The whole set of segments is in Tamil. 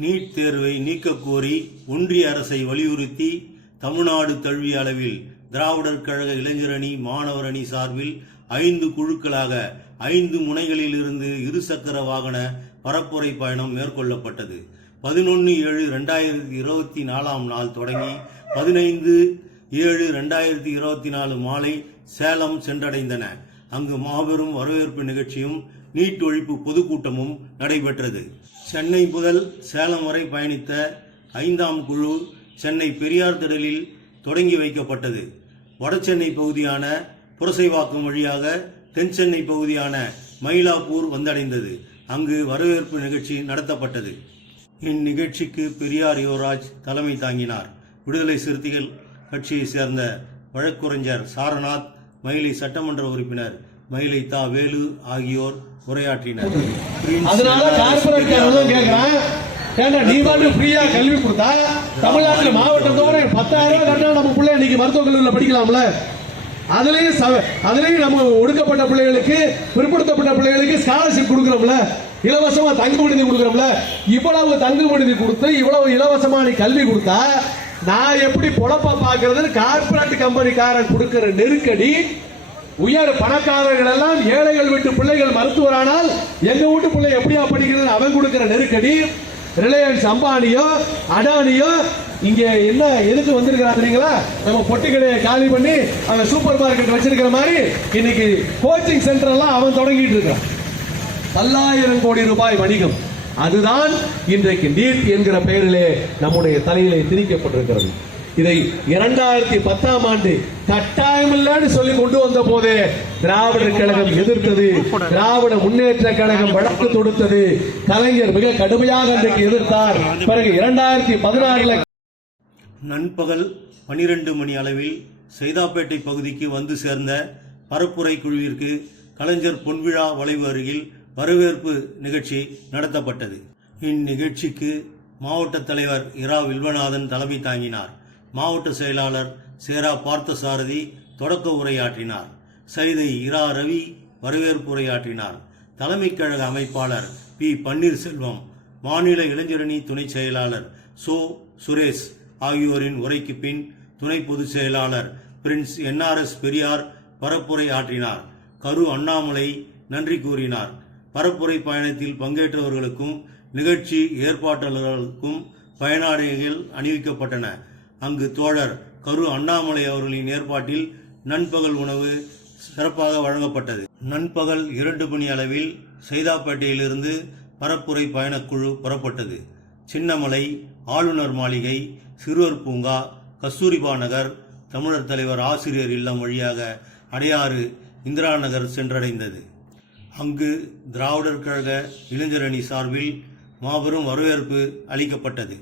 நீட் தேர்வை நீக்கக் கோரி ஒன்றிய அரசை வலியுறுத்தி தமிழ்நாடு தழுவிய அளவில் திராவிடர் கழக இளைஞரணி மாணவர் அணி சார்பில் 5 குழுக்களாக 5 முனைகளில் இருந்து இருசக்கர வாகன பரப்புரை பயணம் மேற்கொள்ளப்பட்டது. 11/7/2024 நாள் தொடங்கி 15/7/2024 மாலை சேலம் சென்றடைந்தன. அங்கு மாபெரும் வரவேற்பு நிகழ்ச்சியும் நீட் ஒழிப்பு பொதுக்கூட்டமும் நடைபெற்றது. சென்னை முதல் சேலம் வரை பயணித்த 5ஆம் குழு சென்னை பெரியார் திடலில் தொடங்கி வைக்கப்பட்டது. வடசென்னை பகுதியான புரசைவாக்கம் வழியாக தென் சென்னை பகுதியான மயிலாப்பூர் வந்தடைந்தது. அங்கு வரவேற்பு நிகழ்ச்சி நடத்தப்பட்டது. இந்நிகழ்ச்சிக்கு பெரியார் யுவராஜ் தலைமை தாங்கினார். விடுதலை சிறுத்தைகள் கட்சியை சேர்ந்த வழக்குரைஞர் சாரநாத், மயிலை சட்டமன்ற உறுப்பினர் மயிலை தா வேலு ஆகியோர் உரையாற்றினர். கல்வி கொடுத்தா தமிழ்நாட்டில் மாவட்டம் தோறும் 10,000 கட்டினா நம்ம பிள்ளை இன்னைக்கு மருத்துவக் கல்லூரியில் படிக்கலாம்ல. அதுலயும் நம்ம ஒடுக்கப்பட்ட பிள்ளைகளுக்கு, பிற்படுத்தப்பட்ட பிள்ளைகளுக்கு ஸ்காலர்ஷிப் கொடுக்கிறோம்ல, இலவசமா தங்கு விடுதி கொடுக்கிறோம்ல. இவ்வளவு தங்கு விடுதி கொடுத்து இவ்வளவு இலவசமா நீ கல்வி கொடுத்தா நான் எப்படி பொழப்ப பாக்குறது? கார்பரேட் கம்பெனிக்காரன் கொடுக்கிற நெருக்கடி, உயர் பணக்காரர்கள் எல்லாம் ஏழைகள் வீட்டு பிள்ளைகள் மருத்துவரானால் எங்க வீட்டு பிள்ளை எப்படியா படிக்கிறது அவன் கொடுக்கிற நெருக்கடி. ரிலையன்ஸ் அம்பானியோ அடானியோ இங்க என்ன எதுக்கு வந்திருக்கிறாங்க? நம்ம பொட்டி கடையை காலி பண்ணி அவன் சூப்பர் மார்க்கெட் வச்சிருக்கிற மாதிரி இன்னைக்கு கோச்சிங் சென்டர் எல்லாம் அவன் தொடங்கிட்டு இருக்கான். 10,000 கோடி ரூபாய் வணிகம். அதுதான் இன்றைக்கு நீட் என்கிற பெயரிலே நம்முடைய தலையிலே திணிக்கப்பட்டிருக்கிறது. இதை 2010ஆம் ஆண்டு கட்டாயமில்லைன்னு சொல்லி கொண்டு வந்த போதே திராவிடர் கழகம் எதிர்த்தது. திராவிட முன்னேற்ற கழகம் வழக்கு தொடுத்தது. கலைஞர் மிக கடுமையாக இன்றைக்கு எதிர்த்தார். பிறகு 2016 நண்பகல் 12 மணி அளவில் சைதாப்பேட்டை பகுதிக்கு வந்து சேர்ந்த பரப்புரை குழுவிற்கு கலைஞர் பொன்விழா வளைவு அருகில் வரவேற்பு நிகழ்ச்சி நடத்தப்பட்டது. இந்நிகழ்ச்சிக்கு மாவட்ட தலைவர் இரா வில்வநாதன் தலைமை தாங்கினார். மாவட்ட செயலாளர் சேரா பார்த்தசாரதி தொடக்க உரையாற்றினார். சைதை இரா ரவி வரவேற்பு உரையாற்றினார். தலைமை கழக அமைப்பாளர் பி பன்னீர்செல்வம், மாநில இளைஞரணி துணை செயலாளர் சோ சுரேஷ் ஆகியோரின் உரைக்கு பின் துணை பொதுச் செயலாளர் பிரின்ஸ் NRS பெரியார் பரப்புரை ஆற்றினார். கரு அண்ணாமலை நன்றி கூறினார். பரப்புரை பயணத்தில் பங்கேற்றவர்களுக்கும் நிகழ்ச்சி ஏற்பாட்டாளர்களுக்கும் பயனாளிகள் அணிவிக்கப்பட்டன. அங்கு தோழர் கரு அண்ணாமலை அவர்களின் ஏற்பாட்டில் நண்பகல் உணவு சிறப்பாக வழங்கப்பட்டது. நண்பகல் 2 மணி அளவில் சைதாப்பேட்டையிலிருந்து பரப்புரை பயணக்குழு புறப்பட்டது. சின்னமலை, ஆளுநர் மாளிகை, சிறுவர் பூங்கா, கஸ்தூரிபா நகர், தமிழர் தலைவர் ஆசிரியர் இல்லம் வழியாக அடையாறு, இந்திரா நகர் சென்றடைந்தது. அங்கு திராவிடர் கழக இளைஞரணி சார்பில் மாபெரும் வரவேற்பு அளிக்கப்பட்டது.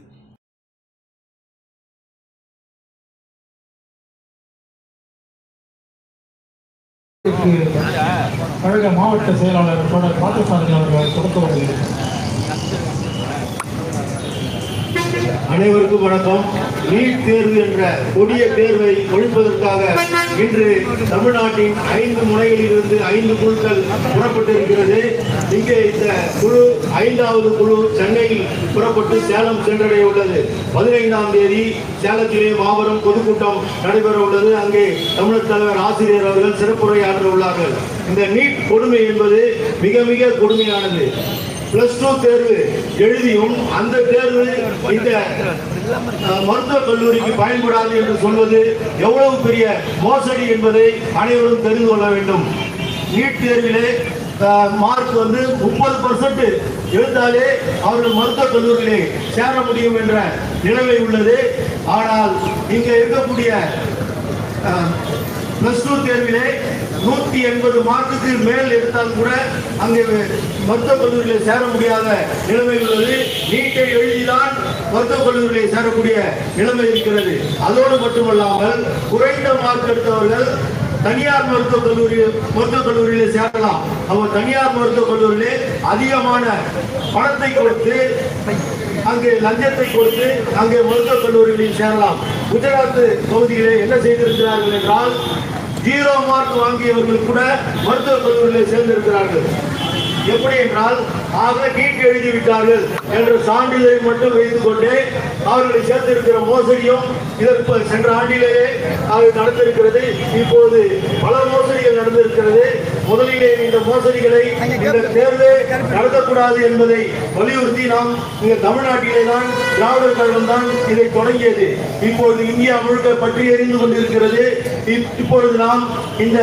கழக மாவட்ட செயலாளர் தோழர் பார்த்தசாரதி அவர்கள் தொடக்க வருகிறார். அனைவருக்கும் வணக்கம். நீட் தேர்வு என்ற கொடிய தேர்வை ஒழிப்பதற்காக இன்று தமிழ்நாட்டின் 5 முனைகளிலிருந்து 5 குழுக்கள் புறப்பட்டிருக்கிறது. இங்கே இந்த குழு 5வது குழு சென்னையில் புறப்பட்டு சேலம் சென்றடைய உள்ளது. 15ஆம் தேதி சேலத்திலே மாபெரும் பொதுக்கூட்டம் நடைபெற உள்ளது. அங்கே தமிழர் தலைவர் ஆசிரியர் அவர்கள் சிறப்புரையாற்ற உள்ளார்கள். இந்த நீட் கொடுமை என்பது மிக மிக கொடுமையானது. +2 தேர்வு எழுதியும் அந்த தேர்வு இந்த மருத்துவக் கல்லூரிக்கு பயன்படாது என்று சொல்வது எவ்வளவு பெரிய மோசடி என்பதை அனைவரும் தெரிந்து கொள்ள வேண்டும். நீட் தேர்விலே மார்க் 30% எடுத்தாலே அவர்கள் மருத்துவக் கல்லூரியிலே சேர முடியும் என்ற நிலைமை உள்ளது. ஆனால் இங்கே இருக்கக்கூடிய +2 தேர்விலே 180 மார்க்குக்கு மேல் எடுத்தால் கூட அங்கே மருத்துவக் கல்லூரியில் சேர முடியாத நிலைமை உள்ளது. நீட்டை எழுதிதான் மருத்துவக் கல்லூரியில் சேரக்கூடிய நிலைமை இருக்கிறது. அதோடு மட்டுமல்லாமல் குறைந்த மார்க் எடுத்தவர்கள் தனியார் மருத்துவக் கல்லூரியிலே சேரலாம். அவர் தனியார் மருத்துவக் கல்லூரியிலே அதிகமான பணத்தை கொடுத்து, அங்கே லஞ்சத்தை கொடுத்து அங்கே மருத்துவக் கல்லூரிகளில் சேரலாம். குஜராத் பகுதியிலே என்ன செய்திருக்கிறார்கள் என்றால் 0 மார்க் வாங்கியவர்கள் கூட மருத்துவக் கல்லூரியில் சேர்ந்திருக்கிறார்கள். எப்படி என்றால் நீட் எழுதிவிட்டார்கள், என்ற சான்றிதழை மட்டும் வைத்துக் கொண்டு அவர்களை சேர்த்திருக்கிற மோசடியும் இதற்கு சென்ற ஆண்டிலேயே அது நடந்திருக்கிறது. இப்போது பல மோசடிகள் நடந்திருக்கிறது. முதலிலே இந்த மோசடிகளை இந்த தேர்வே நடத்தக்கூடாது என்பதை வலியுறுத்தி நாம் இங்க தமிழ்நாட்டிலே தான் திராவிடர் கழகம் தான் இதை தொடங்கியது. இப்பொழுது இந்தியா முழுக்க பற்றி எறிந்து கொண்டிருக்கிறது. இப்பொழுது நாம் இந்த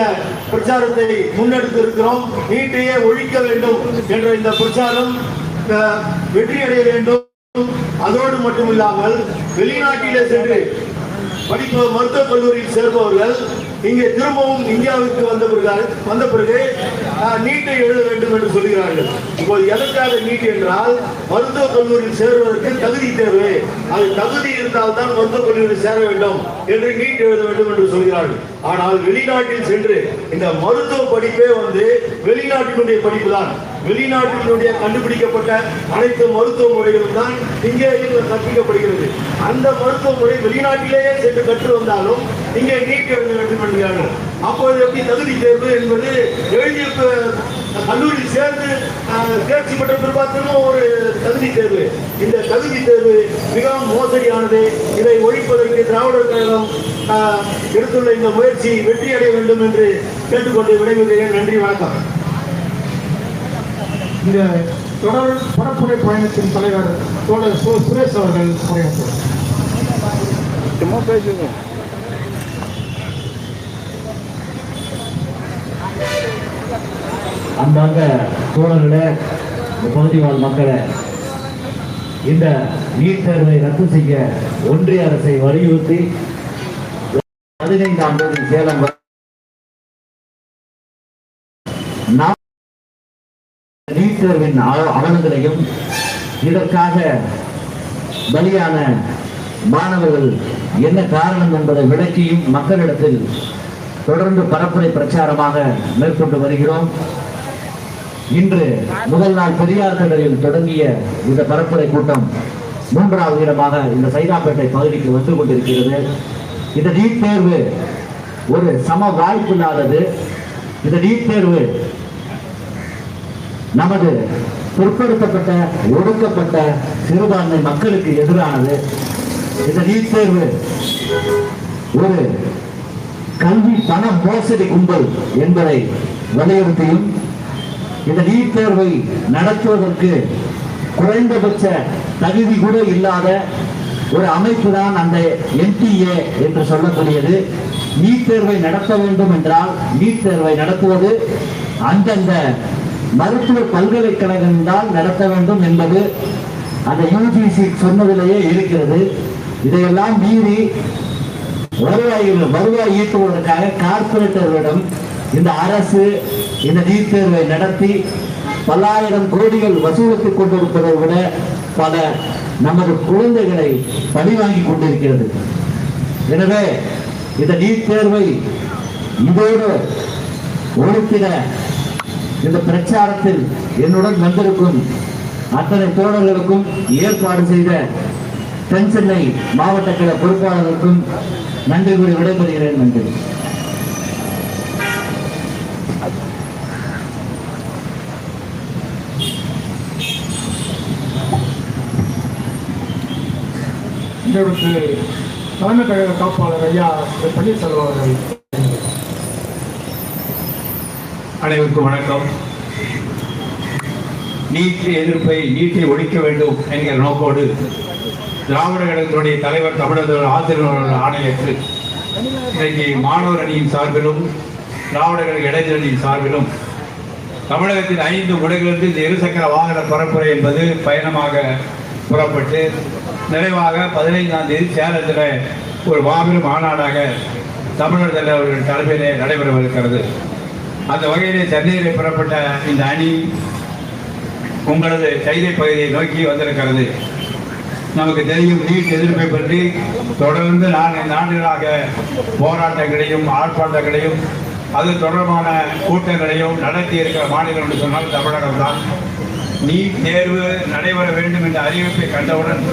பிரச்சாரத்தை முன்னெடுத்து இருக்கிறோம். நீட்டையே ஒழிக்க வேண்டும் என்ற இந்த பிரச்சாரம் வெற்றியடைய வேண்டும். அதோடு மட்டுமில்லாமல் வெளிநாட்டிலே சென்று மருத்துவக் கல்லூரியில் சேர்பவர்கள் இங்கே திரும்பவும் இந்தியாவிற்கு வந்த பிறகு நீட்டை எழுத வேண்டும் என்று சொல்கிறார்கள். இப்போது எதற்காக நீட் என்றால் மருத்துவக் கல்லூரியில் சேருவதற்கு தகுதி தேர்வு. அது தகுதி இருந்தால் தான் மருத்துவக் கல்லூரியில் சேர வேண்டும் என்று நீட் எழுத வேண்டும் என்று சொல்கிறார்கள். ஆனால் வெளிநாட்டில் சென்று இந்த மருத்துவ படிப்பே வெளிநாட்டினுடைய படிப்பு தான். வெளிநாட்டினுடைய கண்டுபிடிக்கப்பட்ட அனைத்து மருத்துவ முறைகளும் தான் இங்கே கற்பிக்கப்படுகிறது. அந்த மருத்துவ முறை வெளிநாட்டிலேயே சென்று கற்று வந்தாலும் இங்கே நீட் எழுத வேண்டும் என்கிறார்கள். அப்போது எப்படி தகுதி தேர்வு என்பது எழுதிய கல்லூரியில் சேர்ந்து தேர்ச்சி பெற்ற பிற்பாத்திரமும் ஒரு தகுதி தேர்வு. இந்த தகுதி தேர்வு மிகவும் மோசடியானது. இதை ஒழிப்பதற்கு திராவிடர் கழகம் எடுத்துள்ள இந்த முயற்சி வெற்றி அடைய வேண்டும் என்று கேட்டுக்கொண்டு விடைபெறுகிறேன். நன்றி, வணக்கம். இந்த தொடர் பரப்புரை பயணத்தின் தலைவர் தோழர் சுரேஷ் அவர்கள் உரையாற்றுவார். அன்பார்ந்த தோழர்களே, பகுதி வாழ் மக்களே, இந்த நீட் தேர்வை ரத்து செய்ய ஒன்றிய அரசை வலியுறுத்தி 15ஆம் தேதி சேலம் நீட் தேர்வின் அவலங்களையும் இதற்காக பலியான மாணவர்கள் என்ன காரணம் என்பதை விளக்கியும் மக்களிடத்தில் தொடர்ந்து பரப்புரை பிரச்சாரமாக மேற்கொண்டு வருகிறோம். இன்று முதல் நாள் பெரியார் திடலில் தொடங்கிய இந்த பரப்புரை கூட்டம் 3வது இடமாக இந்த சைதாப்பேட்டை பகுதிக்கு வந்து கொண்டிருக்கிறது. இந்த நீட் தேர்வு ஒரு சம வாய்ப்பு இல்லாதது. இந்த நீட் தேர்வு நமது பிற்படுத்தப்பட்ட ஒடுக்கப்பட்ட சிறுபான்மை மக்களுக்கு எதிரானது. இந்த நீட் தேர்வு ஒரு கல்வி பண மோசடி கும்பல் என்பதை வலியுறுத்தியும் இந்த நீட் தேர்வை நடத்துவதற்கு குறைந்தபட்ச தகுதி கூட இல்லாத ஒரு அமைப்பு தான் அந்த NTA என்று சொல்லக்கூடியது. நீட் தேர்வை நடத்த வேண்டும் என்றால் நீட் தேர்வை நடத்துவது அந்தந்த மருத்துவ பல்கலைக்கழகங்களால் நடத்த வேண்டும் என்பது அந்த UGC சொன்னதிலேயே இருக்கிறது. இதையெல்லாம் மீறி வருவாய் ஈட்டுவதற்காக கார்பரேட்டர்களிடம் இந்த அரசு இந்த நீட் தேர்வை நடத்தி பல்லாயிரம் கோடிகள் வசூலித்துக் கொண்டிருப்பதை விட பல நமது குழந்தைகளை பழிவாங்கி கொண்டிருக்கிறது. எனவே இந்த நீட் தேர்வை இதோடு ஒழுக்கிட இந்த பிரச்சாரத்தில் என்னுடன் வந்திருக்கும் அத்தனை தோழர்களுக்கும் ஏற்பாடு செய்த தென் சென்னை மாவட்ட கழக பொறுப்பாளர்களுக்கும் நன்றி கூறி விடைபெறுகிறேன். நன்றி. இதற்கு தலைமை கழக காப்பாளர் ஐயா பன்னீர்செல்வம் அவர்கள். அனைவருக்கும் வணக்கம். நீட்டை ஒழிக்க வேண்டும் என்கிற நோக்கோடு திராவிட கழகத்தினுடைய தலைவர் தமிழக ஆசிரியர்கள் ஆணையற்று இன்றைக்கு மாணவர் அணியின் சார்பிலும் திராவிட கழக இளைஞர் அணியின் சார்பிலும் தமிழகத்தின் 5 முனைகளிலிருந்து இந்த இருசக்கர வாகன பரப்புரை என்பது பயணமாக புறப்பட்டு நிறைவாக 15ஆம் தேதி சேலத்தில் ஒரு மாபெரும் மாநாடாக தமிழர் தலைவர்கள் தலைமையிலே நடைபெறவிருக்கிறது. அந்த வகையிலே சென்னையிலே புறப்பட்ட இந்த அணி உங்களது கைதை பகுதியை நோக்கி வந்திருக்கிறது. நமக்கு தெரியும், நீட் எதிர்ப்பை பற்றி தொடர்ந்து 4 ஆண்டுகளாக போராட்டங்களையும் ஆர்ப்பாட்டங்களையும் அது தொடர்பான கூட்டங்களையும் நடத்தி இருக்கிற மாநிலம் என்று சொன்னால் தமிழகம் தான். நீட் தேர்வு நடைபெற வேண்டும் என்ற அறிவிப்பை கண்டவுடன்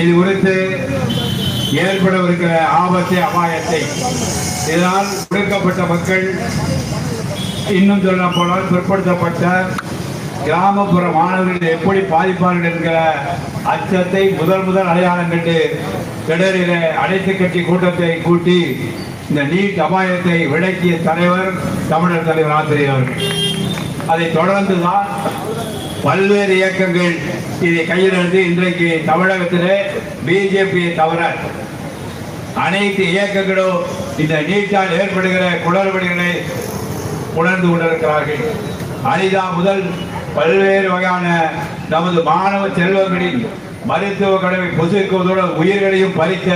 இது குறித்து ஏற்படவிருக்கிற ஆபத்தை அபாயத்தை இதனால் ஒடுக்கப்பட்ட மக்கள், இன்னும் சொல்ல போனால் பிற்படுத்தப்பட்ட கிராமப்புற மாணவர்கள் எப்படி பாதிப்பார்கள் என்கிற அச்சத்தை முதல் அடையாளம் கண்டு திடரில அனைத்து கட்சி கூட்டத்தை கூட்டி இந்த நீட் அபாயத்தை விளக்கிய தலைவர் தமிழர் தலைவர் ஆசிரியர் அவர்கள். அதை தொடர்ந்துதான் பல்வேறு இயக்கங்கள் இதை கையில் எடுத்து இன்றைக்கு தமிழகத்திலே பிஜேபியை தவிர அனைத்து இயக்கங்களும் இந்த நீட்டால் ஏற்படுகிற குளறுபடிகளை உணர்ந்து கொண்டிருக்கிறார்கள். அனிதா முதல் பல்வேறு வகையான நமது மாணவ செல்வங்களின் மருத்துவ கடமை பொசுக்குவதோடு உயிர்களையும் பறித்த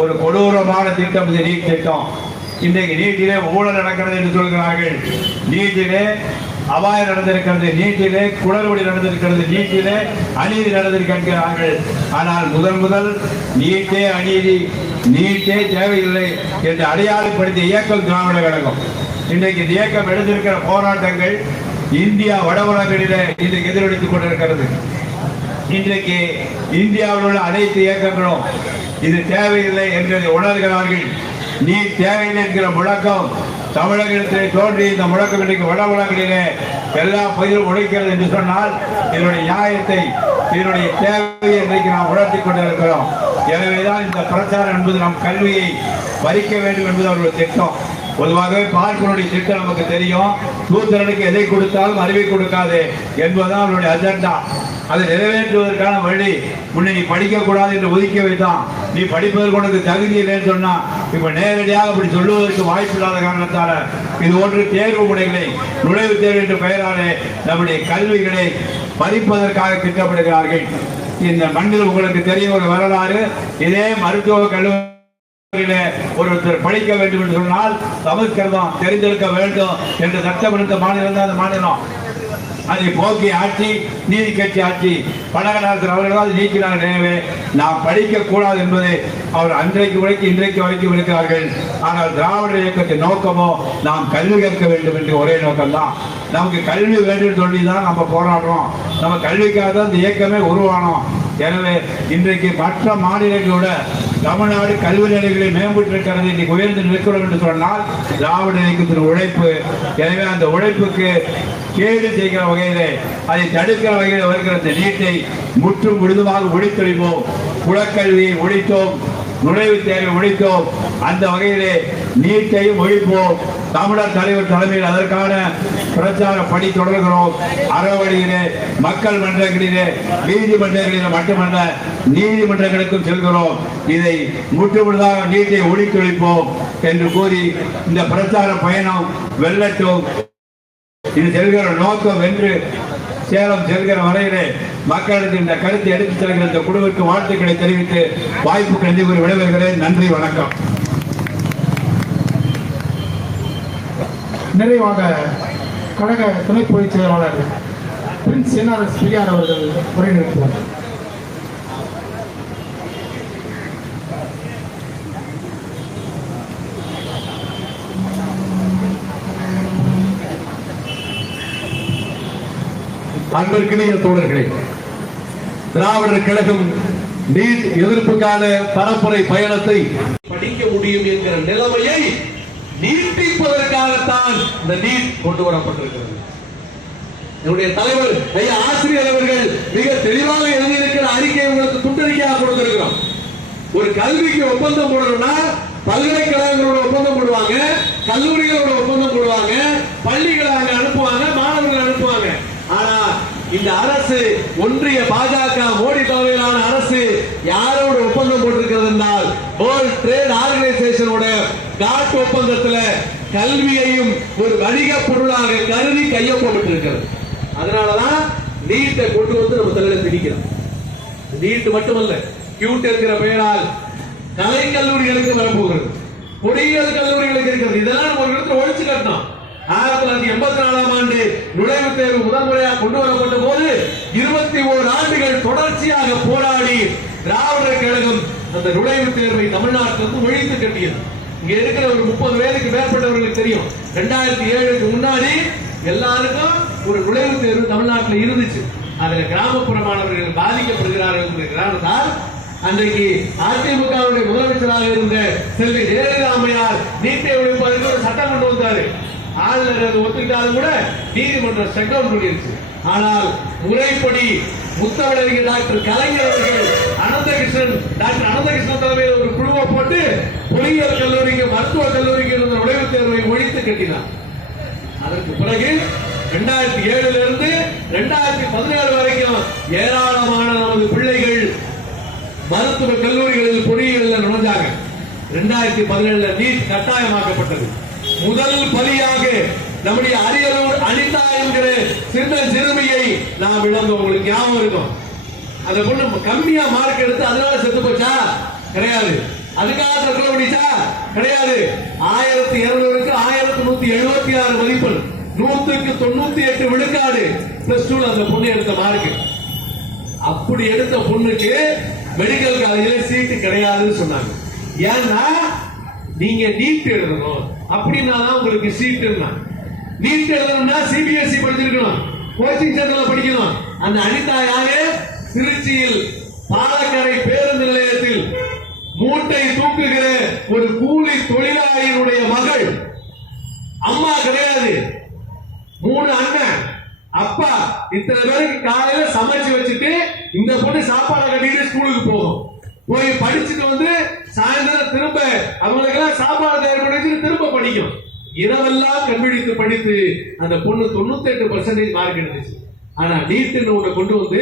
ஒரு கொடூரமான திட்டம் இந்த நீட் திட்டம். இன்றைக்கு நீட்டிலே ஊழல் நடக்கிறது என்று சொல்கிறார்கள், நீட்டிலே அபாயம் நடந்திருக்கிறது, நீட்டிலே குளறுபடி நடந்திருக்கிறது, நீட்டிலே அநீதி நடந்திருக்கிறார்கள். ஆனால் முதல் நீட்டே அநீதி, நீட்டே தேவையில்லை என்று அடையாளப்படுத்திய இயக்கம் திராவிட கழகம். இன்றைக்கு இந்த இயக்கம் எடுத்திருக்கிற போராட்டங்கள் இந்தியா வடபுலங்களிலே இன்றைக்கு எதிரொலித்துக் கொண்டிருக்கிறது. இன்றைக்கு இந்தியாவில் உள்ள அனைத்து இயக்கங்களும் இது தேவையில்லை என்பதை உணர்கிறார்கள். நீட் தேவையில்லை என்கிற முழக்கம் தமிழகத்திலே தோன்றி இந்த முழக்கம் இன்றைக்கு வடபுலங்களிலே எல்லா பகுதியிலும் உழைக்கிறது என்று சொன்னால் இதனுடைய நியாயத்தை, இதனுடைய தேவையை இன்றைக்கு நாம் உணர்த்திக் கொண்டிருக்கிறோம். எனவேதான் இந்த பிரச்சாரம் என்பது நம் கல்வியை பறிக்க வேண்டும் என்பது அவருடைய திட்டம். பொதுவாகவே பார்ப்பனுடைய திட்டம் நமக்கு தெரியும், சூத்திரனுக்கு எதை கொடுத்தாலும் அறிவை கொடுக்காது என்பதுதான் அவருடைய அஜெண்டா. அதை நிறைவேற்றுவதற்கான வழி முன்னே நீ படிக்க கூடாது என்று ஒதுக்கி வைத்தான், நீ படிப்பதற்கு உனக்கு தகுதி இல்லைன்னு சொன்னா இப்ப நேரடியாக அப்படி சொல்லுவதற்கு வாய்ப்பு இல்லாத காரணத்தால இது ஒன்று தேர்வு முறைகளை நுழைவுத் தேர்வு என்ற பெயராலே நம்முடைய கல்விகளை பறிப்பதற்காக திட்டமிடுகிறார்கள். இந்த மண்ணில் உங்களுக்கு தெரியும் ஒரு வரலாறு, இதே மருத்துவ கல்லூரி ஒருத்தர் படிக்க வேண்டும் என்று சொன்னால் சமஸ்கிருதம் தெரிந்திருக்க வேண்டும் என்று சட்டம் எடுத்த மாநிலம் தான் அந்த மாநிலம். அதை போக்கி ஆட்சி, நீதி கட்சி ஆட்சி பணகராசர் அவர்களால் நீக்கினார். எனவே நாம் படிக்க கூடாது என்பதை அவர் அன்றைக்கு வரைக்கும் இன்றைக்கு வரைக்கும் இருக்கிறார்கள். ஆனால் திராவிட இயக்கத்தின் நோக்கமோ நாம் கல்வி கற்க வேண்டும் என்று ஒரே நோக்கம்தான். நமக்கு கல்வி வேண்டும் சொல்லிதான் நம்ம போராடுறோம், நம்ம கல்விக்காக தான் இந்த இயக்கமே உருவானோம். எனவே இன்றைக்கு மற்ற மாநிலங்களோட தமிழ்நாடு கல்வி நிலைகளை மேம்பட்டிருக்கிறது, இன்னைக்கு உயர்ந்து நிற்கிறோம் என்று சொன்னால் திராவிட இயக்கத்தின் உழைப்பு. எனவே அந்த உழைப்புக்கு கேடு செய்கிற வகையிலே, அதை தடுக்கிற வகையில் வருகிற இந்த நீட்டை முற்றும் முழுதுமாக ஒழித்தொழிப்போம். குலக்கல்வியை ஒழித்தோம், நுழைவுத் தேர்வை ஒழித்தோம், அந்த வகையிலே நீட்டையும் ஒழிப்போம். தமிழர் தலைவர் தலைமையில் அதற்கான பிரச்சார பணி தொடர்கிறோம். அறவழியிலே, மக்கள் மன்றங்களிலே, நீதிமன்றங்களிலே மட்டுமல்ல நீதிமன்றங்களுக்கும் செல்கிறோம். இதை முற்றுமுழுதாக நீட்டை ஒழித்தொழிப்போம் என்று கூறி இந்த பிரச்சார பயணம் வெல்லட்டும். இது செல்கிற நோக்கம் என்று சேலம் செல்கிற வரையிலே மக்களுக்கு இந்த கருத்தை எடுத்துச் செல்கிற இந்த குழுவிற்கு வாழ்த்துக்களை தெரிவித்து வாய்ப்புக்கு நன்றி கூறி விடைபெறுகிறேன். நன்றி, வணக்கம். நிறைவாக கழக துணை பொதுச் செயலாளர் பிரின்ஸ் என்ஆர்எஸ் பிஆர் அவர்கள் உரை நிறுத்துவார். அன்பிற்கினிய தோழர்களே, திராவிடர் கழகம் நீட் எதிர்ப்புக்கான பரப்புரை பயணத்தை படிக்க முடியும் என்கிற நிலைமையை நீட்டிப்பதற்காகத்தான் இந்த நீட் கொண்டு வரப்பட்டிருக்கிறது. என்னுடைய தலைவர் ஐயா ஆசிரியர் அவர்கள் மிக தெளிவாக எழுதியிருக்கிற அறிக்கையை உங்களுக்கு துண்டறிக்கையாக கொடுத்திருக்கிறோம். ஒரு கல்விக்கு ஒப்பந்தம் போடணும்னா பல்கலைக்கழகங்களோட ஒப்பந்தம் போடுவாங்க, கல்லூரிகளோட ஒப்பந்தம் போடுவாங்க, பள்ளிகளை அங்க அனுப்புவாங்க, மாணவர்கள் அனுப்புவாங்க. ஆனா இந்த அரசு, ஒன்றிய பாஜக மோடி தலைமையிலான அரசு யாரோட ஒப்பந்தம் போட்டிருக்கிறது என்றால் வேர்ல்ட் ட்ரேட் ஆர்கனைசேஷனோட காட் ஒப்பந்தத்துல கல்வியையும் ஒரு வணிக பொருளாக கருதி கையொப்பமிட்டிருக்கிறது. அதனாலதான் நீட்டை கொண்டு வந்து நம்ம தலையில திணிக்கிறோம். நீட் மட்டுமல்ல, கியூட் என்கிற பெயரால் கலை கல்லூரிகளுக்கு வரப்போகிறது, பொறியியல் கல்லூரிகளுக்கு இருக்கிறது. இதெல்லாம் நம்ம ஒரு இடத்துல ஒழிச்சு கட்டணும். 1984ஆம் ஆண்டு நுழைவுத் தேர்வு முதல் முறையாக கொண்டு வரப்பட்ட போது 21 ஆண்டுகள் தொடர்ச்சியாக போராடி திராவிடர் கழகம் அந்த நுழைவுத் தேர்வை தமிழ்நாட்டிலிருந்து ஒழித்து கட்டியது. இங்க இருக்கிற ஒரு 30 பேருக்கு மேற்பட்டவர்களுக்கு தெரியும், 2007க்கு முன்னாடி எல்லாருக்கும் ஒரு நுழைவுத் தேர்வு தமிழ்நாட்டில் இருந்துச்சு. அதுல கிராமப்புற மாணவர்கள் பாதிக்கப்படுகிறார்கள் என்ற காரணத்தால் அன்றைக்கு அதிமுகவுடைய முதலமைச்சராக இருந்த செல்வி ஜெயலலிதா அம்மையார் நீட்டை ஒழிப்பதற்கு ஒரு சட்டம் கொண்டு வந்தாரு. ஆளுநர் அதை ஒத்துக்கிட்டாலும் கூட நீதிமன்றம் ஷட் டவுன் பண்ணிருச்சு. ஆனால் முறைப்படி முத்தமிழறிஞர் டாக்டர் கலைஞர் அவர்கள் டாக்டர் அனந்தகிருஷ்ணன் தலைமையில் ஒரு குழுவை போட்டு பொறியியல் கல்லூரிக்கு மருத்துவக் கல்லூரிக்கு இருந்த நுழைவுத் தேர்வை ஒழித்து கட்டினார். அதற்கு பிறகு 2007 இருந்து 2017 வரைக்கும் ஏராளமான நமது பிள்ளைகள் மருத்துவ கல்லூரிகளில் பொறியியல் நுழைஞ்சாங்க. 2017 நீட் கட்டாயமாக்கப்பட்டது. முதல் பலியாக நம்முடைய அரியலூர் அனிதா என்கிற சின்ன சிறுமியை நாம் இழந்தோம். உங்களுக்கு ஞாபகம் இருக்கும். அந்த பொண்ணு கம்மியா மார்க் எடுத்து அதனால செத்து போச்சா? கிடையாது. அதுக்காக தற்கொலை பண்ணிச்சா? கிடையாது. 1200க்கு 1176 மதிப்பெண், 100க்கு 98 விழுக்காடு பிளஸ் 2 அந்த பொண்ணு எடுத்த மார்க். அப்படி எடுத்த பொண்ணுக்கு மெடிக்கல் காலேஜில் சீட்டு கிடையாதுன்னு சொன்னாங்க. ஏன்னா நீங்க நீட் எழுதணும், அப்படின்னா தான் உங்களுக்கு சீட்டுன்னா. நீட் எழுதணும்னா சிபிஎஸ்இ படிச்சிருக்கணும், கோச்சிங் சென்டர்ல படிக்கணும். அந்த அனிதா யாரு? திருச்சியில் பாலக்கரை பேருந்து நிலையத்தில் மூட்டை தூக்குகிற ஒரு கூலி தொழிலாளியினுடைய மகள். அம்மா கிடையாது, 3 அண்ணன், அப்பா. இத்தனை பேருக்கு காலையில சமைச்சு வச்சுட்டு இந்த பொண்ணு சாப்பாடு கட்டிட்டு ஸ்கூலுக்கு போகும். போய் படிச்சுட்டு வந்து சாயந்தரம் திரும்ப அவங்களுக்கு எல்லாம் சாப்பாடு தயார் பண்ணி திரும்ப படிக்கும். இரவெல்லாம் கண்பிடித்து படித்து அந்த பொண்ணு 98% மார்க் எடுத்துச்சு. ஆனா நீட்னு ஒண்ணு கொண்டு வந்து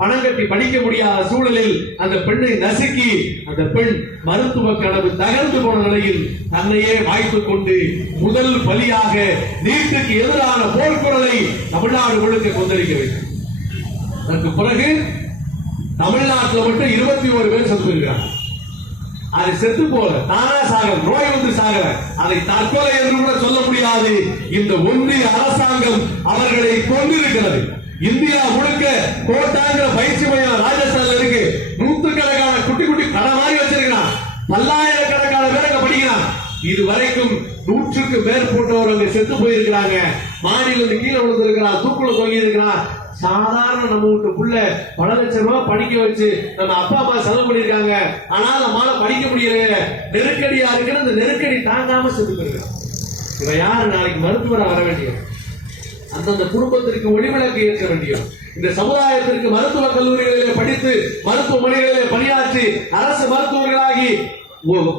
பணம் கட்டி படிக்க முடியாத சூழலில் அந்த பெண்ணை நசுக்கி அந்த பெண் மருத்துவ கனவு தகர்ந்து போன நிலையில் தன்னையே வாய்த்துக் கொண்டு முதல் பலியாக நீட்டுக்கு எதிரான போர்க்குரலை தமிழ்நாடு முழுக்க கொந்தளிக்க வைக்கும். அதற்கு பிறகு தமிழ்நாட்டில் மட்டும் 21 பேர் செத்து போயிருக்கிறாங்க. அது செத்து போல தானா சாகல, நோய் வந்து சாகல. அதை தற்கொலை என்று கூட சொல்ல முடியாது. இந்த ஒன்றிய அரசாங்கம் அவர்களை கொண்டிருக்கிறது. இந்தியா முழுக்க கோட்டாங்கிற பயிற்சி மையம் ராஜஸ்தான்ல இருக்கு. நூற்றுக்கணக்கான குட்டி குட்டி கடை மாதிரி வச்சிருக்கிறான். பல்லாயிரக்கணக்கான பேர் அங்க படிக்கிறான். இதுவரைக்கும் 100க்கு மேற்பட்டவர் அங்க செத்து போயிருக்கிறாங்க. மாநிலம் கீழே விழுந்திருக்கிறான், தூக்குல தொங்கி இருக்கிறான். சாதாரண நம்ம வீட்டு புள்ள பல லட்சம் ரூபாய் படிக்க வச்சு நம்ம அப்பா அம்மா செலவு பண்ணிருக்காங்க. ஆனால் நம்மளால படிக்க முடியல, நெருக்கடியா இருக்கிற அந்த நெருக்கடி தாங்காம செத்து போயிருக்கான். இவன் யாரு? நாளைக்கு மருத்துவராக வர வேண்டிய, அந்தந்த குடும்பத்திற்கு ஒளிவிளக்கு ஏற்க வேண்டிய, இந்த சமுதாயத்திற்கு மருத்துவ கல்லூரிகளிலே படித்து மருத்துவமனைகளிலே பணியாற்றி அரசு மருத்துவர்களாகி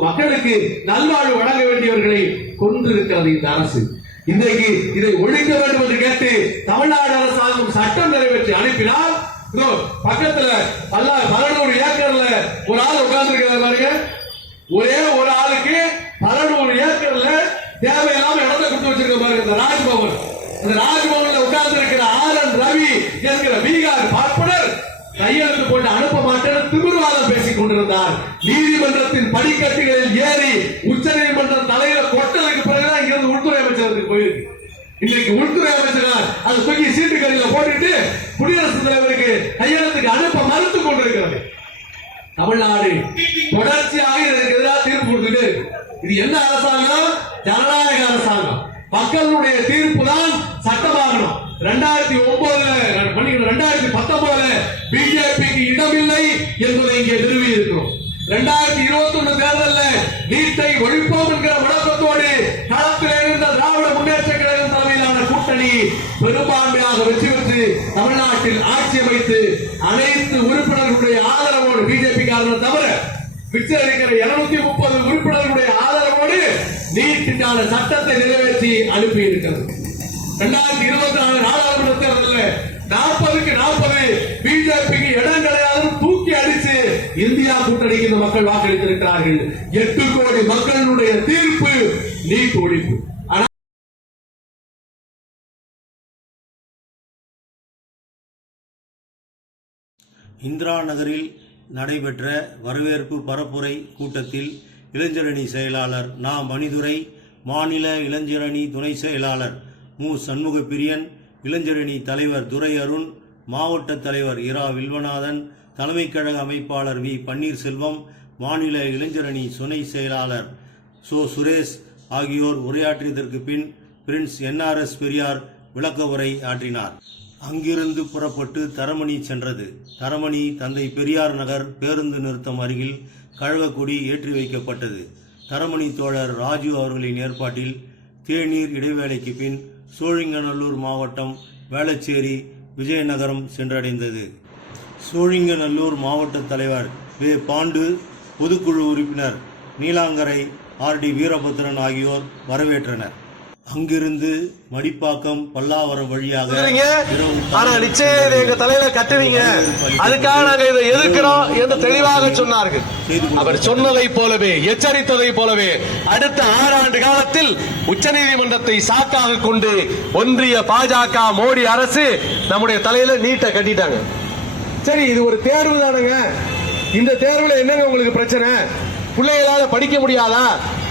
மக்களுக்கு நல்வாழ்வு வழங்க வேண்டியவர்களை கொண்டிருக்கிறது இந்த அரசு. இன்றைக்கு இதை ஒழிக்க வேண்டும் என்று கேட்டு தமிழ்நாடு அரசாங்கம் சட்டம் நிறைவேற்றி அனுப்பினால் பக்கத்துல 1100 ஏக்கர்ல ஒரு ஆள் உட்கார்ந்து இருக்கிறார் பாருங்க. ஒரே ஒரு ஆளுக்கு 1100 ஏக்கர்ல தேவையில்லாம இடத்தை கொடுத்து வச்சிருக்க பாருங்க. இந்த ராஜ்பவன், இந்த ராஜ்பவன்ல உட்கார்ந்து இருக்கிற ஆர்.என். ரவி என்கிற பீகார் பார்ப்பனர் கையெழுத்து போட்டு அனுப்ப மாட்டேன் திமிர்வாதம் பேசிக் கொண்டிருந்தார். நீதிமன்றத்தின் படிக்கட்டுகளில் ஏறி உச்ச நீதிமன்ற தலையில கொட்டதுக்கு பிறகுதான் இங்கிருந்து உள்துறை அமைச்சருக்கு போயிருக்கு. இன்றைக்கு உள்துறை அமைச்சர் அதை தூக்கி சீட்டு கடையில போட்டுட்டு குடியரசுத் தலைவருக்கு கையெழுத்துக்கு அனுப்ப மறுத்து கொண்டிருக்கிறது. தமிழ்நாடு தொடர்ச்சியாக இதற்கு எதிராக தீர்ப்பு கொடுத்துட்டு இது என்ன அரசாங்கம்? ஜனநாயக அரசாங்கம். மக்களுடைய தீர்ப்பு தான் சட்டமாகணும். 2019 பிஜேபிக்கு இடமில்லை என்பதை இங்கே நிறுவி இருக்கிறோம். 2021 தேர்தலில் நீட்டை ஒழிப்போம் என்கிற முழக்கத்தோடு களத்தில் இருந்த திராவிட முன்னேற்ற கழகம் தலைமையிலான கூட்டணி பெரும்பான்மையாக வெற்றி பெற்று தமிழ்நாட்டில் ஆட்சி அமைத்து அனைத்து உறுப்பினர்களுடைய ஆதரவோடு பிஜேபி காரணம் தவிர மிச்சம் இருக்கிற 230 உறுப்பினர்களுடைய ஆதரவோடு நீட்டிற்கான சட்டத்தை நிறைவேற்றி அனுப்பி இருக்கிறது. 2024 நாடாளுமன்ற தேர்தலில் 40க்கு 40 பிஜேபிக்கு இடம் கிடையாது தூக்கி அடித்து இந்தியா கூட்டணிக்கு இந்த மக்கள் வாக்களித்திருக்கிறார்கள். 8 கோடி மக்களுடைய தீர்ப்பு நீட் ஒழிப்பு. இந்திரா நகரில் நடைபெற்ற வரவேற்பு பரப்புரை கூட்டத்தில் இளைஞரணி செயலாளர் நா. மணிதுரை, மாநில இளைஞரணி துணை செயலாளர் மு. சண்முகப்பிரியன், இளைஞரணி தலைவர் துரை அருண், மாவட்ட தலைவர் இரா. வில்வநாதன், தலைமை கழக அமைப்பாளர் வி. பன்னீர்செல்வம், மாநில இளைஞரணி துணை செயலாளர் சோ. சுரேஷ் ஆகியோர் உரையாற்றியதற்கு பின் பிரின்ஸ் என்.ஆர்.எஸ். பெரியார் விளக்க உரை ஆற்றினார். அங்கிருந்து புறப்பட்டு தரமணி சென்றது. தரமணி தந்தை பெரியார் நகர் பேருந்து நிறுத்தம் அருகில் கழகக்கொடி ஏற்றி வைக்கப்பட்டது. தரமணி தோழர் ராஜு அவர்களின் ஏற்பாட்டில் தேநீர் இடைவேளைக்கு பின் சோழிங்கநல்லூர் மாவட்டம் வேளச்சேரி விஜயநகரம் சென்றடைந்தது. சோழிங்கநல்லூர் மாவட்ட தலைவர் வே. பாண்டு, பொதுக்குழு உறுப்பினர் நீலாங்கரை ஆர்.டி. வீரபத்ரன் ஆகியோர் வரவேற்றனர். அங்கிருந்து மடிப்பாக்கம் பல்லாவரம் வழியாக நிச்சயம் எங்க தலையில கட்டுவீங்க, அதுக்காக நாங்க இதை எதிர்க்கிறோம் என்று தெளிவாக சொன்னார்கள். அவர் சொன்னதை போலவே, எச்சரித்ததை போலவே அடுத்த 6 ஆண்டு காலத்தில் உச்சநீதிமன்றத்தை சாக்காக கொண்டு ஒன்றிய பாஜக மோடி அரசு நம்முடைய தலையில நீட்டை கட்டிட்டாங்க. சரி, இது ஒரு தேர்வு தானுங்க. இந்த தேர்வுல என்னங்க உங்களுக்கு பிரச்சனை? பிள்ளைகளால படிக்க முடியாதா,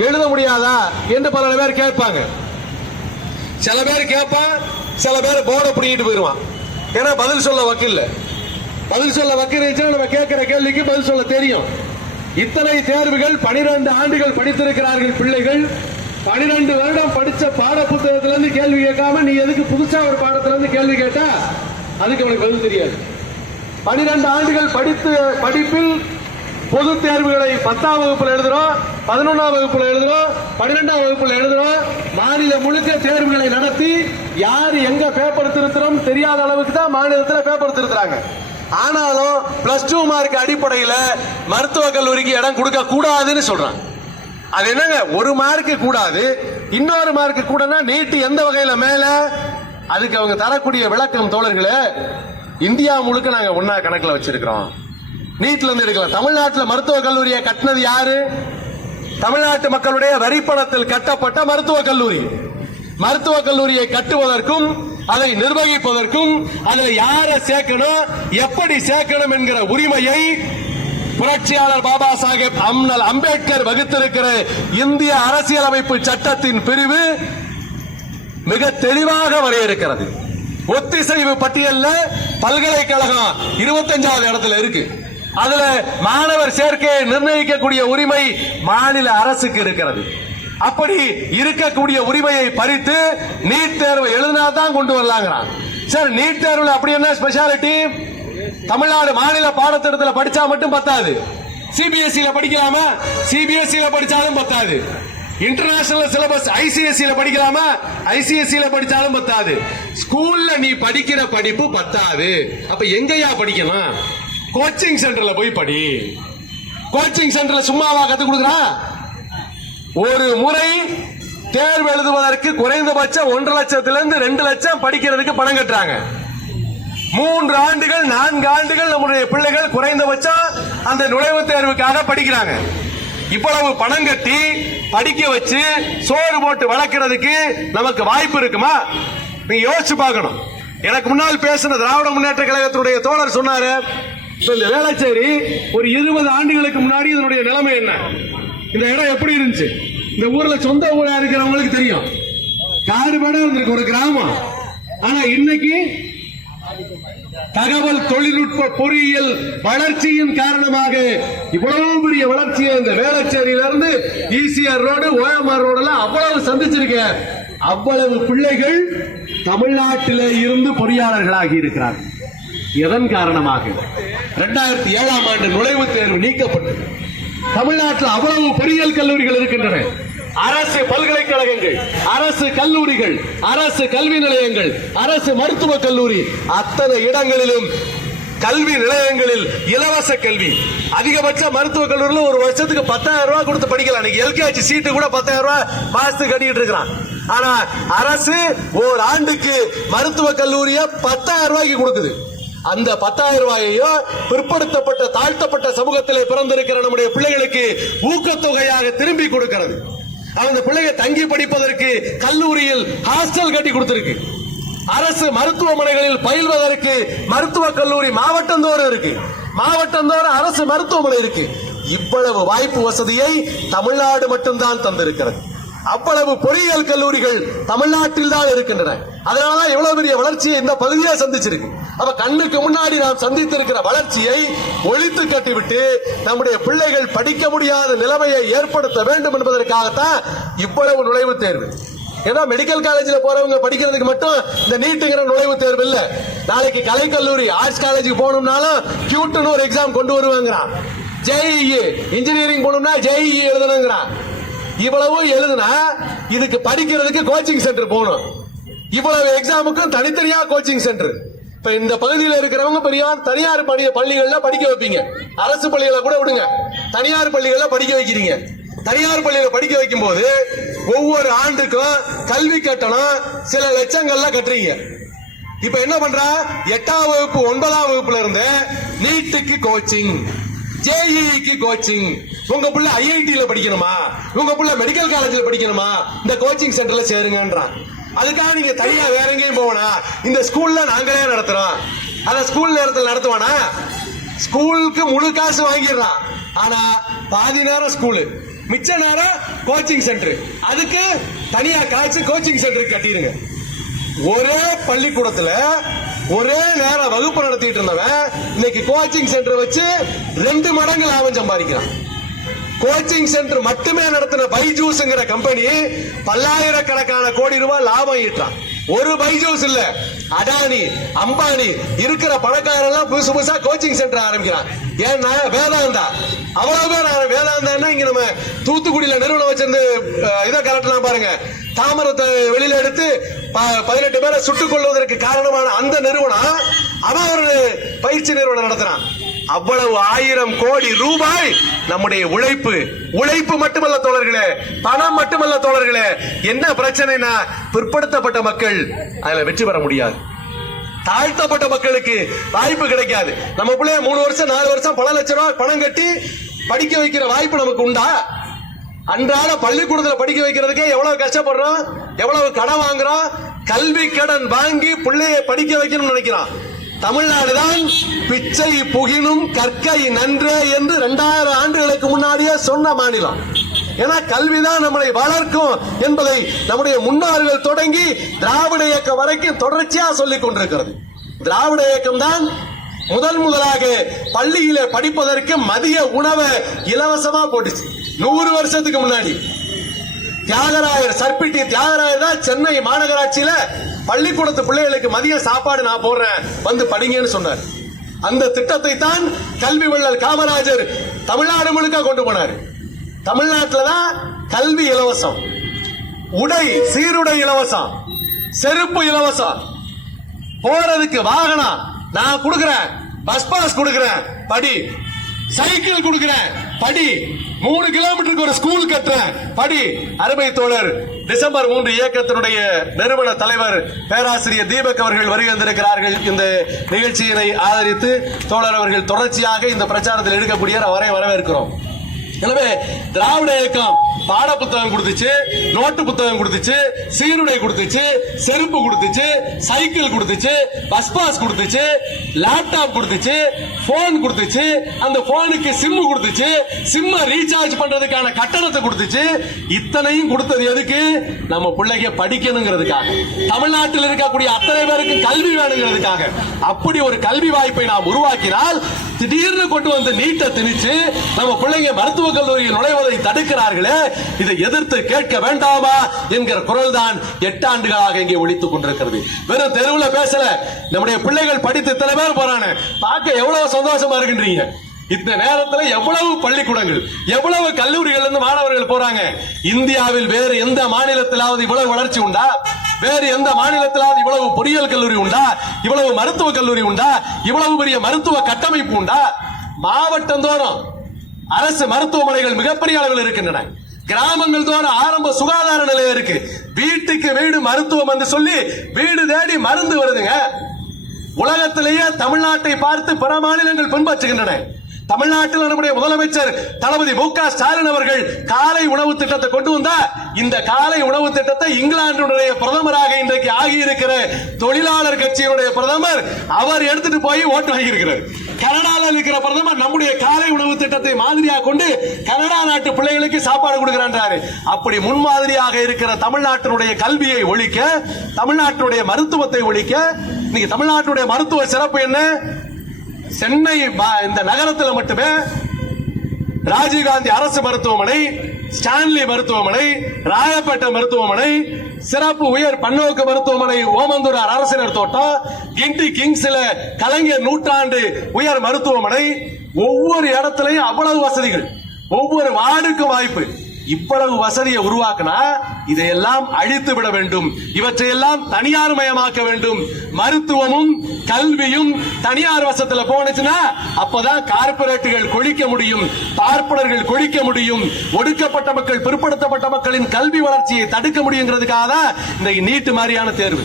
எழுத முடியாதா என்று பல பேர் கேட்பாங்க. சில பேர் கேட்பான், சில பேர் போர்டை பிடிக்கிட்டு போயிருவான். ஏன்னா பதில் சொல்ல வக்கீல் நம்ம கேட்கிற கேள்விக்கு பதில் சொல்ல தெரியும். இத்தனை தேர்வுகள் 12 ஆண்டுகள் படித்திருக்கிறார்கள் பிள்ளைகள். 12 வருடம் படிச்ச பாட புத்தகத்திலிருந்து கேள்வி கேட்காம நீ எதுக்கு புதுசா ஒரு பாடத்திலிருந்து கேள்வி கேட்டா அதுக்கு அவனுக்கு பதில் தெரியாது. 12 ஆண்டுகள் படிப்பில் பொது தேர்வுகளை 10ஆம் வகுப்புல எழுதுறோம், 11ஆம் வகுப்புல எழுதுறோம், 12ஆம் வகுப்புல எழுதுறோம். மாநிலம் முழுக்க தேர்வுகளை நடத்தி யார் எங்க பேப்பர் திருத்துறோம் தெரியாத அளவுக்கு தான் மாநிலத்தில் பேப்பர் திருத்துறாங்க. ஆனாலும் +2 மார்க் அடிப்படையில் மருத்துவக் கல்லூரிக்கு இடம் கொடுக்க கூடாதுன்னு சொல்றாங்க. அது என்னங்க, 1 மார்க்கு கூடாது, இன்னொரு மார்க்கு கூடனா நீட்டு எந்த வகையில மேல? அதுக்கு அவங்க தரக்கூடிய விளக்கம் தோழர்களே, இந்தியா முழுக்க நாங்க ஒன்னா கணக்குல வச்சிருக்கிறோம். நீட்ல இருந்து எடுக்கலாம். தமிழ்நாட்டில் மருத்துவக் கல்லூரியை கட்டினது யாரு? தமிழ்நாட்டு மக்களுடைய வரிப்பணத்தில் கட்டப்பட்ட மருத்துவக் கல்லூரி. மருத்துவக் கல்லூரியை கட்டுவதற்கும் அதை நிர்வகிப்பதற்கும் அதில் யாரை சேர்க்கணும், எப்படி சேர்க்கணும் என்கிற உரிமையை புரட்சியாளர் பாபா சாஹேப் அம்பேத்கர் வகுத்திருக்கிற இந்திய அரசியலமைப்பு சட்டத்தின் பிரிவு மிக தெளிவாக வரையறுக்கிறது. ஒத்திசைவு பட்டியல்ல பல்கலைக்கழகம் 25வது இடத்துல இருக்கு. அதுல மாணவர் சேர்க்கையை நிர்ணயிக்கக்கூடிய உரிமை மாநில அரசுக்கு இருக்கிறது. அப்படி இருக்கக்கூடிய உரிமையை பறித்து நீட் தேர்வு எழுதினாதான் கொண்டு வரலாங்கிறான். சரி, நீட் தேர்வுல அப்படி என்ன ஸ்பெஷாலிட்டி? தமிழ்நாடு மாநில பாடத்திட்டத்தில் படிச்சா மட்டும் பத்தாது. சிபிஎஸ்இ படிக்கலாமா? சிபிஎஸ்இ படிச்சாலும் பத்தாது. இன்டர்நேஷனல் சிலபஸ் ஐசிஎஸ்இ படிக்கலாமா? ஐசிஎஸ்இ படிச்சாலும் பத்தாது. ஸ்கூல்ல நீ படிக்கிற படிப்பு பத்தாது. அப்ப எங்கயா படிக்கணும்? கோச்சிங் சென்டர்ல போய் படி. கோச்சிங் சென்டர்ல சும்மாவா கத்து கொடுக்கறா? ஒரு முறை தேர்வு எழுதுவதற்கு குறைந்தபட்சம் 1.5 லட்சத்திலிருந்து 2 லட்சம் படிக்கிறதுக்கு பணம் கட்டுறாங்க. 3 ஆண்டுகள் 4 ஆண்டுகள் நம்முடைய பிள்ளைகள் குறைந்தபட்சம் அந்த நுழைவுத் தேர்வுக்காக படிக்கிறாங்க. இவ்வளவு பணம் கட்டி படிக்க வச்சு சோறு போட்டு வளர்க்கிறதுக்கு நமக்கு வாய்ப்பு இருக்குமா? நீங்க யோசிச்சு பார்க்கணும். எனக்கு முன்னால் பேசின திராவிட முன்னேற்ற கழகத்தினுடைய தோழர் சொன்னாரு, இந்த வேளச்சேரி ஒரு 20 ஆண்டுகளுக்கு முன்னாடி இதனுடைய நிலைமை என்ன, இந்த இடம் எப்படி இருந்துச்சு? இந்த ஊர்ல சொந்த ஊரா இருக்கிறவங்களுக்கு தெரியும். காடுபாடு இருந்திருக்கு ஒரு கிராமம். ஆனா இன்னைக்கு தகவல் தொழில்நுட்ப பொறியியல் வளர்ச்சியின் காரணமாக இவ்வளவு பெரிய வளர்ச்சியை இந்த வேளச்சேரியிலிருந்து ஈசிஆர் ரோடு, ஓஎம்ஆர் ரோடு எல்லாம் அவ்வளவு சந்திச்சிருக்க. அவ்வளவு பிள்ளைகள் தமிழ்நாட்டிலே இருந்து பொறியாளர்களாகி இருக்கிறார்கள். எதன் காரணமாக? 2007ஆம் ஆண்டு நுழைவுத் தேர்வு நீக்கப்பட்டது. தமிழ்நாட்டில் அவ்வளவு பொறியியல் கல்லூரிகள் இருக்கின்றன. அரசு பல்கலைக்கழகங்கள், அரசு கல்லூரிகள், அரசு கல்வி நிலையங்கள், அரசு மருத்துவக் கல்லூரி, அத்தனை இடங்களிலும் கல்வி நிலையங்களில் இலவச கல்வி. அதிகபட்ச மருத்துவக் கல்லூரியில் ஒரு வருஷத்துக்கு 10,000 ரூபாய் கொடுத்து படிக்கலாம். எல்கேஜி சீட்டு கூட 10,000 ரூபாய் மாசத்துக்கு கட்டிட்டு இருக்கிறான். ஆனா அரசு ஒரு ஆண்டுக்கு மருத்துவக் கல்லூரியை 10,000 ரூபாய்க்கு கொடுக்குது. அந்த 10,000 ரூபாயையும் பிற்படுத்தப்பட்ட தாழ்த்தப்பட்ட சமூகத்திலே பிறந்திருக்கிற நம்முடைய பிள்ளைகளுக்கு ஊக்கத்தொகையாக திரும்பி கொடுக்கிறது. அந்த பிள்ளைங்க தங்கி படிப்பதற்கு கல்லூரியில் ஹாஸ்டல் கட்டி கொடுத்திருக்கு. அரசு மருத்துவமனைகளில் பயில்வதற்கு மருத்துவக் கல்லூரி மாவட்டந்தோறும் இருக்கு. மாவட்டந்தோறும் அரசு மருத்துவமனை இருக்கு. இவ்வளவு வாய்ப்பு வசதியை தமிழ்நாடு மட்டும்தான் தந்திருக்கிறது. அவ்வளவு பொறியியல் கல்லூரிகள் தமிழ்நாட்டில் தான் இருக்கின்றன. அதனாலதான் இவ்வளவு பெரிய வளர்ச்சியை இந்த பகுதியை சந்திச்சிருக்கு. அப்ப கண்ணுக்கு முன்னாடி நாம் சந்தித்திருக்கிற வளர்ச்சியை ஒழித்து கட்டிவிட்டு நம்முடைய பிள்ளைகள் படிக்க முடியாத நிலைமையை ஏற்படுத்த வேண்டும் என்பதற்காகத்தான் இவ்வளவு நுழைவுத் தேர்வு. ஏன்னா மெடிக்கல் காலேஜில் போறவங்க படிக்கிறதுக்கு மட்டும் இந்த நீட்டுங்கிற நுழைவுத் தேர்வு இல்ல. நாளைக்கு கலைக்கல்லூரி ஆர்ட்ஸ் காலேஜுக்கு போகணும்னாலும் கியூட்னு ஒரு எக்ஸாம் கொண்டு வருவாங்கிறான். ஜேஇஇ இன்ஜினியரிங் போகணும்னா ஜேஇஇ எழுதணுங்கிறான். இவ்வளவு எழுதுனா இதுக்கு படிக்கிறதுக்கு கோச்சிங் சென்டர் போகணும். இவ்வளவு எக்ஸாமுக்கும் தனித்தனியா கோச்சிங் சென்டர். இப்ப இந்த பகுதியில் இருக்கிறவங்க தனியார் பள்ளிகள்ல படிக்க வைப்பீங்க, அரசு பள்ளிகளை கூட விடுங்க, தனியார் பள்ளிகள்ல படிக்க வைக்கிறீங்க. தனியார் பள்ளியில படிக்க வைக்கும் போது ஒவ்வொரு ஆண்டுக்கும் கல்வி கட்டணம் சில லட்சங்கள்ல கட்டுறீங்க. இப்ப என்ன பண்றா, 8ஆம் வகுப்பு 9ஆம் வகுப்புல இருந்து நீட்டுக்கு கோச்சிங், ஜேஇக்கு கோச்சிங், உங்க புள்ள ஐஐடில படிக்கணுமா, உங்க புள்ள மெடிக்கல் காலேஜ்ல படிக்கணுமா, இந்த கோச்சிங் சென்டர்ல சேருங்கன்றான். அதுக்காக நீங்க தனியா வேற எங்கேயும் போவனா, இந்த ஸ்கூல்ல நாங்களே நடத்துறோம். அத ஸ்கூல் நேரத்தில் நடத்துவானா, ஸ்கூலுக்கு முழு காசு வாங்கிடுறான். ஆனா பாதி நேரம் ஸ்கூலு, மிச்ச நேரம் கோச்சிங் சென்டர். அதுக்கு தனியா காசு கோச்சிங் சென்டர் கட்டிடுங்க. ஒரே பள்ளிக்கூடத்துல ஒரே நேரம் வகுப்பு நடத்திட்டு இருந்தவன் இன்னைக்கு கோச்சிங் சென்டர் வச்சு 2 மடங்கு லாபம் சம்பாதிக்கிறான். கோச்சிங் சென்டர் மட்டுமே நடத்தின பைஜூஸ்ங்கிற கம்பெனி பல்லாயிரக்கணக்கான கோடி ரூபாய் லாபம் ஈட்டான். ஒரு பைஜூஸ் இல்ல, அடானி அம்பானி இருக்கிற பணக்காரெல்லாம் புதுசா கோச்சிங் சென்டர் ஆரம்பிக்கிறான். ஏன்னா வேதாந்தா, அவ்வளவு பேர் வேதாந்தா இங்க நம்ம தூத்துக்குடியில நிறுவனம் வச்சிருந்து இதை கலட்டலாம் பாருங்க. தாமரத்தை வெளியில எடுத்து 18 பேரை சுட்டுக் கொள்வதற்கு காரணமான அந்த நிறுவனம் அவன் ஒரு பயிற்சி நிறுவனம் நடத்துறான். அவ்வளவு 1000 கோடி ரூபாய் நம்முடைய உழைப்பு மட்டுமல்ல தோழர்களே, பணம் மட்டுமல்ல தோழர்களே. என்ன பிரச்சனைனா, பிற்படுத்தப்பட்ட மக்கள் அதுல வெற்றி பெற முடியாது, தாழ்த்தப்பட்ட மக்களுக்கு வாய்ப்பு கிடைக்காது. நம்ம பிள்ளைய 3 வருஷம் 4 வருஷம் பல லட்சம் ரூபாய் பணம் கட்டி படிக்க வைக்கிற வாய்ப்பு நமக்கு உண்டா? அன்றாட பள்ளிக்கூடத்தில் படிக்க வைக்கிறதுக்கே எவ்வளவு கஷ்டப்படுறோம், எவ்வளவு கடன் வாங்குறோம். கல்வி கடன் வாங்கி பிள்ளையை படிக்க வைக்கணும்னு நினைக்கிறான். தமிழ்நாடுதான் பிச்சை புகினும் கற்கை நன்றே என்று 2000 ஆண்டுகளுக்கு முன்னாடியே சொன்ன மாநிலம். ஏன்னா கல்விதான் நம்மளை வளர்க்கும் என்பதை நம்முடைய முன்னோர்கள் தொடங்கி திராவிட இயக்கம் வரைக்கும் தொடர்ச்சியா சொல்லிக் கொண்டிருக்கிறது. திராவிட இயக்கம் தான் முதலாக பள்ளியில படிப்பதற்கு மதிய உணவை இலவசமா போட்டுச்சு. 100 வருஷத்துக்கு முன்னாடி தியாகராயர், சர்பிட்டி தியாகராயர் தான் சென்னை மாநகராட்சியில பள்ளிக்கூடத்து பிள்ளைகளுக்கு மதிய சாப்பாடு நான் போடுறேன் வந்து படிங்கன்னு சொன்னார். அந்த திட்டத்தை தான் கல்வி வள்ளல் காமராஜர் தமிழ்நாடு முழுக்க கொண்டு போனார். தமிழ்நாட்டில் தான் கல்வி இலவசம், உடை சீருடை இலவசம், செருப்பு இலவசம், போறதுக்கு வாகனம் நான் கொடுக்கிறேன், பஸ் பாஸ் கொடுக்கிறேன் படி, சைக்கிள் கொடுக்கிறேன் படி, 3 கிலோமீட்டருக்கு ஒரு ஸ்கூல் கட்டுறேன் படி. அருமை தோழர் டிசம்பர் 3 இயக்கத்தினுடைய நிறுவன தலைவர் பேராசிரியர் தீபக் அவர்கள் வருகை வந்திருக்கிறார்கள். இந்த நிகழ்ச்சியினை ஆதரித்து தோழர் அவர்கள் தொடர்ச்சியாக இந்த பிரச்சாரத்தில் எடுக்கக்கூடிய அவரை வரவேற்கிறோம். எனவே திராவிட இயக்கம் பாட புத்தகம் கொடுத்துச்சு, நோட்டு புத்தகம் கொடுத்துச்சு, சீருடை கொடுத்துச்சு, செருப்பு கொடுத்துச்சு, சைக்கிள் கொடுத்துச்சு, பஸ் பாஸ் கொடுத்துச்சு, லேப்டாப் கொடுத்துச்சு, போன் கொடுத்துச்சு, அந்த போனுக்கு சிம் கொடுத்துச்சு, சிம்ம ரீசார்ஜ் பண்றதுக்கான கட்டணத்தை கொடுத்துச்சு. இத்தனையும் கொடுத்தது எதுக்கு? நம்ம பிள்ளைங்க படிக்கணுங்கிறதுக்காக, தமிழ்நாட்டில் இருக்கக்கூடிய அத்தனை பேருக்கு கல்வி வேணுங்கிறதுக்காக. அப்படி ஒரு கல்வி வாய்ப்பை நாம் உருவாக்கினால் திடீர்னு கொண்டு வந்து நீட்டை திணிச்சு நம்ம பிள்ளைங்க மருத்துவக் கல்லூரியில் நுழைவதை தடுக்கிறார்களே, இதை எதிர்த்து கேட்க வேண்டாமா என்கிற குரல் தான் 8 ஆண்டுகளாக இங்கே ஒலித்துக் கொண்டிருக்கிறது. வெறும் தெருவில் பேசல, நம்முடைய பிள்ளைகள் படித்து இத்தனை பேர் போறாங்க, பார்க்க எவ்வளவு சந்தோஷமா இருக்கின்றீங்க. இந்த நேரத்தில் எவ்வளவு பள்ளிக்கூடங்கள், எவ்வளவு கல்லூரிகள் இருந்து மாணவர்கள் போறாங்க. இந்தியாவில் வேறு எந்த மாநிலத்திலாவது இவ்வளவு வளர்ச்சி உண்டா? வேறு எந்த மாநிலத்திலாவது இவ்வளவு பொறியியல் கல்லூரி உண்டா? இவ்வளவு மருத்துவ கல்லூரி உண்டா? இவ்வளவு பெரிய மருத்துவ கட்டமைப்பு உண்டா? மாவட்டம் தோறும் அரசு மருத்துவமனைகள் மிகப்பெரிய அளவில் இருக்கின்றன. கிராமங்கள் தோறும் ஆரம்ப சுகாதார நிலையம் இருக்கு. வீட்டுக்கு வீடு மருத்துவம் என்று சொல்லி வீடு தேடி மருந்து வருதுங்க. உலகத்திலேயே தமிழ்நாட்டை பார்த்து பிற மாநிலங்கள் பின்பற்றுகின்றன. தமிழ்நாட்டில் நம்முடைய முதலமைச்சர் தளபதி மு.க. ஸ்டாலின் அவர்கள் காலை உணவு திட்டத்தை கொண்டு வந்தா, இந்த காலை உணவு திட்டத்தை இங்கிலாந்துடைய பிரதமராக இன்றைக்கு ஆகியிருக்கிற தொழிலாளர் கட்சியினுடைய பிரதமர் அவர் எடுத்துட்டு போய் ஓட்டு வாங்கியிருக்கிறார். கனடாவில் இருக்கிற பிரதமர் நம்முடைய காலை உணவு திட்டத்தை மாதிரியாக கொண்டு கனடா நாட்டு பிள்ளைகளுக்கு சாப்பாடு கொடுக்கிறார். அப்படி முன்மாதிரியாக இருக்கிற தமிழ்நாட்டினுடைய கல்வியை ஒழிக்க, தமிழ்நாட்டினுடைய மருத்துவத்தை ஒழிக்க, இன்னைக்கு தமிழ்நாட்டுடைய மருத்துவ சிறப்பு என்ன? சென்னை இந்த நகரத்தில் மட்டுமே ராஜீவ்காந்தி அரசு மருத்துவமனை, ஸ்டான்லி மருத்துவமனை, ராயப்பேட்டை மருத்துவமனை, சிறப்பு உயர் பன்னோக்கு மருத்துவமனை ஓமந்தூரார் அரசினர் தோட்டம், கிண்டி கிங்ஸ்ல கலைஞர் நூற்றாண்டு உயர் மருத்துவமனை, ஒவ்வொரு இடத்திலையும் அவ்வளவு வசதிகள், ஒவ்வொரு வார்டுக்கும் வாய்ப்பு. இவ்வளவு வசதியை உருவாக்கினா இதையெல்லாம் அழித்து விட வேண்டும், இவற்றையெல்லாம் தனியார் மயமாக்க வேண்டும். மருத்துவமும் கல்வியும் தனியார் வசத்துல போனுச்சுன்னா அப்பதான் கார்ப்பரேட்டுகள் கொழிக்க முடியும், பார்ப்பனர்கள் கொழிக்க முடியும், ஒடுக்கப்பட்ட மக்கள் பிற்படுத்தப்பட்ட மக்களின் கல்வி வளர்ச்சியை தடுக்க முடியுங்கிறதுக்காக தான் இந்த நீட் மாதிரியான தேர்வு.